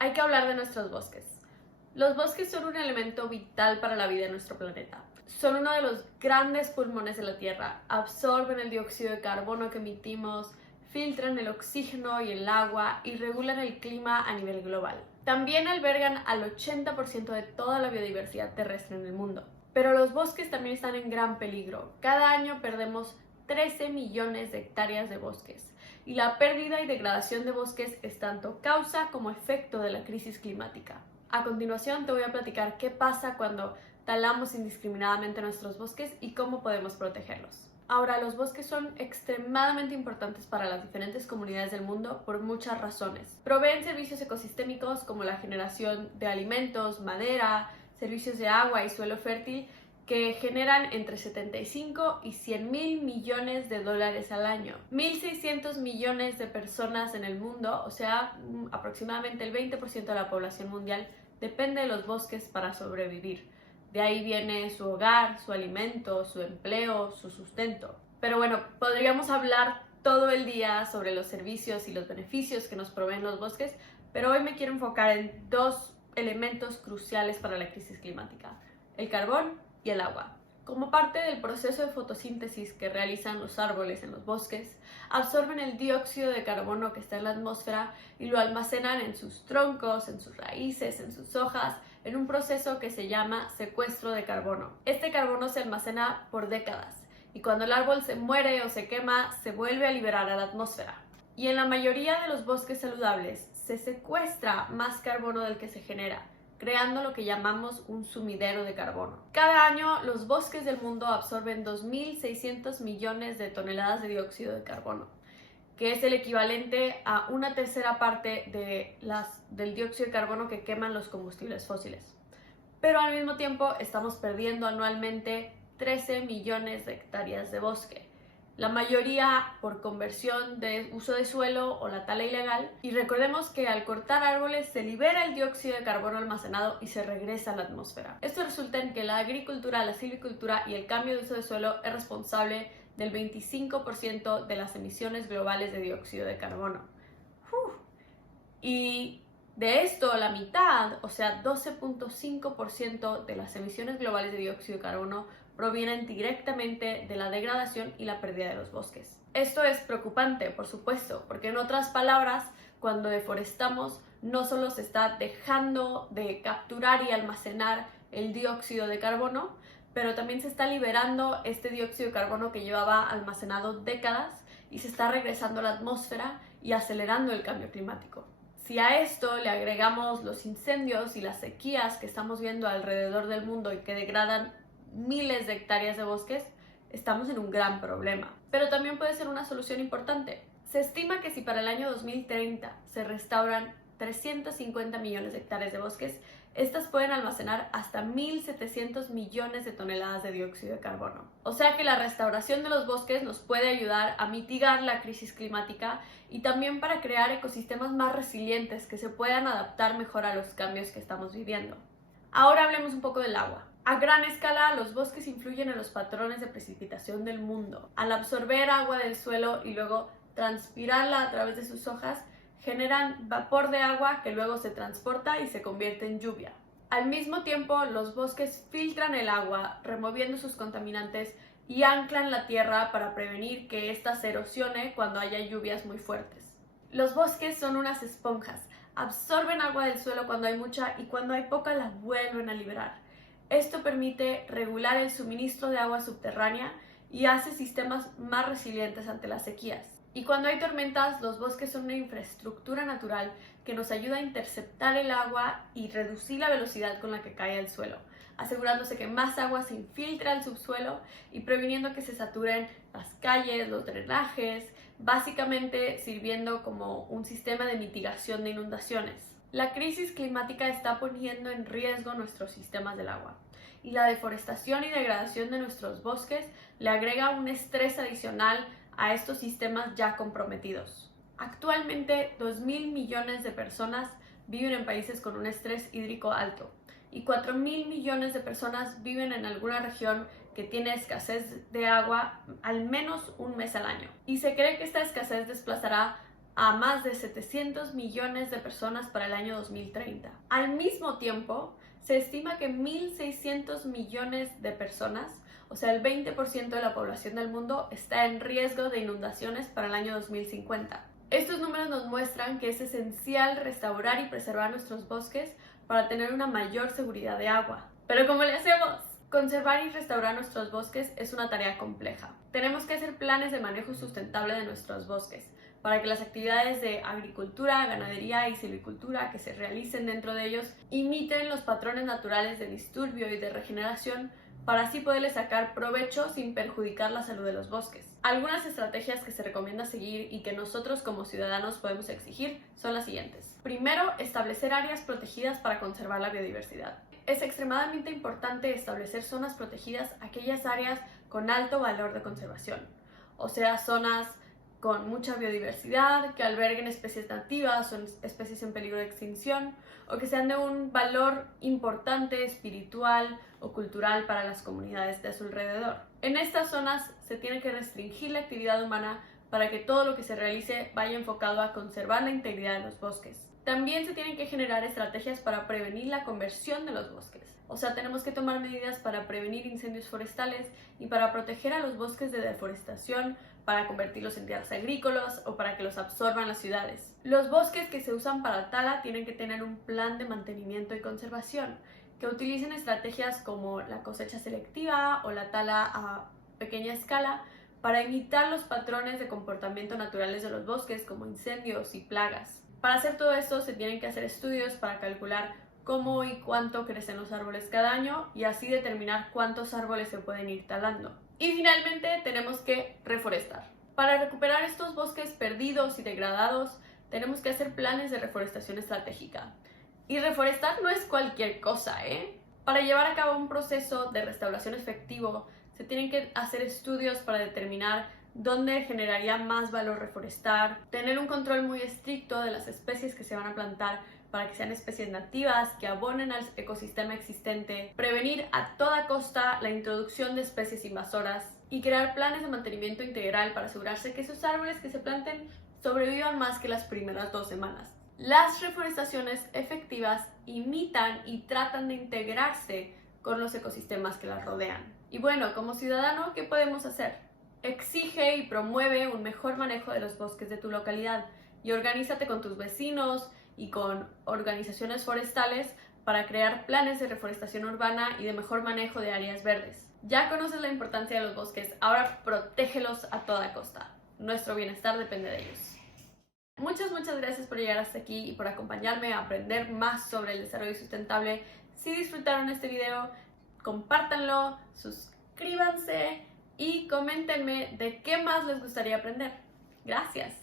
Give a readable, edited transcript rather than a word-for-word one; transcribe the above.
hay que hablar de nuestros bosques. Los bosques son un elemento vital para la vida en nuestro planeta. Son uno de los grandes pulmones de la Tierra. Absorben el dióxido de carbono que emitimos, filtran el oxígeno y el agua y regulan el clima a nivel global. También albergan al 80% de toda la biodiversidad terrestre en el mundo. Pero los bosques también están en gran peligro. Cada año perdemos 13 millones de hectáreas de bosques. Y la pérdida y degradación de bosques es tanto causa como efecto de la crisis climática. A continuación te voy a platicar qué pasa cuando talamos indiscriminadamente nuestros bosques y cómo podemos protegerlos. Ahora, los bosques son extremadamente importantes para las diferentes comunidades del mundo por muchas razones. Proveen servicios ecosistémicos como la generación de alimentos, madera, servicios de agua y suelo fértil que generan entre 75 y 100 mil millones de dólares al año. 1.600 millones de personas en el mundo, o sea, aproximadamente el 20% de la población mundial, depende de los bosques para sobrevivir. De ahí viene su hogar, su alimento, su empleo, su sustento. Pero bueno, podríamos hablar todo el día sobre los servicios y los beneficios que nos proveen los bosques, pero hoy me quiero enfocar en dos elementos cruciales para la crisis climática: el carbón y el agua. Como parte del proceso de fotosíntesis que realizan los árboles en los bosques, absorben el dióxido de carbono que está en la atmósfera y lo almacenan en sus troncos, en sus raíces, en sus hojas, en un proceso que se llama secuestro de carbono. Este carbono se almacena por décadas y cuando el árbol se muere o se quema, se vuelve a liberar a la atmósfera. Y en la mayoría de los bosques saludables se secuestra más carbono del que se genera, creando lo que llamamos un sumidero de carbono. Cada año los bosques del mundo absorben 2.600 millones de toneladas de dióxido de carbono, que es el equivalente a una tercera parte del dióxido de carbono que queman los combustibles fósiles. Pero al mismo tiempo estamos perdiendo anualmente 13 millones de hectáreas de bosque, la mayoría por conversión de uso de suelo o la tala ilegal. Y recordemos que al cortar árboles se libera el dióxido de carbono almacenado y se regresa a la atmósfera. Esto resulta en que la agricultura, la silvicultura y el cambio de uso de suelo es responsable del 25% de las emisiones globales de dióxido de carbono. Y de esto, la mitad, o sea, 12.5% de las emisiones globales de dióxido de carbono provienen directamente de la degradación y la pérdida de los bosques. Esto es preocupante, por supuesto, porque en otras palabras, cuando deforestamos, no solo se está dejando de capturar y almacenar el dióxido de carbono, pero también se está liberando este dióxido de carbono que llevaba almacenado décadas y se está regresando a la atmósfera y acelerando el cambio climático. Si a esto le agregamos los incendios y las sequías que estamos viendo alrededor del mundo y que degradan miles de hectáreas de bosques, estamos en un gran problema. Pero también puede ser una solución importante. Se estima que si para el año 2030 se restauran 350 millones de hectáreas de bosques, estas pueden almacenar hasta 1.700 millones de toneladas de dióxido de carbono. O sea que la restauración de los bosques nos puede ayudar a mitigar la crisis climática y también para crear ecosistemas más resilientes que se puedan adaptar mejor a los cambios que estamos viviendo. Ahora hablemos un poco del agua. A gran escala, los bosques influyen en los patrones de precipitación del mundo. Al absorber agua del suelo y luego transpirarla a través de sus hojas, generan vapor de agua que luego se transporta y se convierte en lluvia. Al mismo tiempo, los bosques filtran el agua, removiendo sus contaminantes y anclan la tierra para prevenir que ésta se erosione cuando haya lluvias muy fuertes. Los bosques son unas esponjas, absorben agua del suelo cuando hay mucha y cuando hay poca la vuelven a liberar. Esto permite regular el suministro de agua subterránea y hace sistemas más resilientes ante las sequías. Y cuando hay tormentas, los bosques son una infraestructura natural que nos ayuda a interceptar el agua y reducir la velocidad con la que cae al suelo, asegurándose que más agua se infiltra al subsuelo y previniendo que se saturen las calles, los drenajes, básicamente sirviendo como un sistema de mitigación de inundaciones. La crisis climática está poniendo en riesgo nuestros sistemas del agua y la deforestación y degradación de nuestros bosques le agrega un estrés adicional a estos sistemas ya comprometidos. Actualmente, 2.000 millones de personas viven en países con un estrés hídrico alto y 4.000 millones de personas viven en alguna región que tiene escasez de agua al menos un mes al año. Y se cree que esta escasez desplazará a más de 700 millones de personas para el año 2030. Al mismo tiempo, se estima que 1.600 millones de personas, o sea, el 20% de la población del mundo, está en riesgo de inundaciones para el año 2050. Estos números nos muestran que es esencial restaurar y preservar nuestros bosques para tener una mayor seguridad de agua. ¿Pero cómo le hacemos? Conservar y restaurar nuestros bosques es una tarea compleja. Tenemos que hacer planes de manejo sustentable de nuestros bosques para que las actividades de agricultura, ganadería y silvicultura que se realicen dentro de ellos imiten los patrones naturales de disturbio y de regeneración para así poderle sacar provecho sin perjudicar la salud de los bosques. Algunas estrategias que se recomienda seguir y que nosotros como ciudadanos podemos exigir son las siguientes. Primero, establecer áreas protegidas para conservar la biodiversidad. Es extremadamente importante establecer zonas protegidas, aquellas áreas con alto valor de conservación, o sea, zonas con mucha biodiversidad, que alberguen especies nativas o especies en peligro de extinción, o que sean de un valor importante, espiritual o cultural para las comunidades de su alrededor. En estas zonas se tiene que restringir la actividad humana para que todo lo que se realice vaya enfocado a conservar la integridad de los bosques. También se tienen que generar estrategias para prevenir la conversión de los bosques. O sea, tenemos que tomar medidas para prevenir incendios forestales y para proteger a los bosques de deforestación, para convertirlos en tierras agrícolas o para que los absorban las ciudades. Los bosques que se usan para tala tienen que tener un plan de mantenimiento y conservación, que utilicen estrategias como la cosecha selectiva o la tala a pequeña escala para imitar los patrones de comportamiento naturales de los bosques como incendios y plagas. Para hacer todo esto se tienen que hacer estudios para calcular cómo y cuánto crecen los árboles cada año y así determinar cuántos árboles se pueden ir talando. Y finalmente tenemos que reforestar. Para recuperar estos bosques perdidos y degradados tenemos que hacer planes de reforestación estratégica. Y reforestar no es cualquier cosa, ¿eh? Para llevar a cabo un proceso de restauración efectivo se tienen que hacer estudios para determinar dónde generaría más valor reforestar, tener un control muy estricto de las especies que se van a plantar para que sean especies nativas, que abonen al ecosistema existente, prevenir a toda costa la introducción de especies invasoras y crear planes de mantenimiento integral para asegurarse que esos árboles que se planten sobrevivan más que las primeras 2 semanas. Las reforestaciones efectivas imitan y tratan de integrarse con los ecosistemas que las rodean. Y bueno, como ciudadano, ¿qué podemos hacer? Exige y promueve un mejor manejo de los bosques de tu localidad y organízate con tus vecinos y con organizaciones forestales para crear planes de reforestación urbana y de mejor manejo de áreas verdes. Ya conoces la importancia de los bosques, ahora protégelos a toda costa. Nuestro bienestar depende de ellos. Muchas gracias por llegar hasta aquí y por acompañarme a aprender más sobre el desarrollo sustentable. Si disfrutaron este video, compártanlo, suscríbanse y coméntenme de qué más les gustaría aprender. Gracias.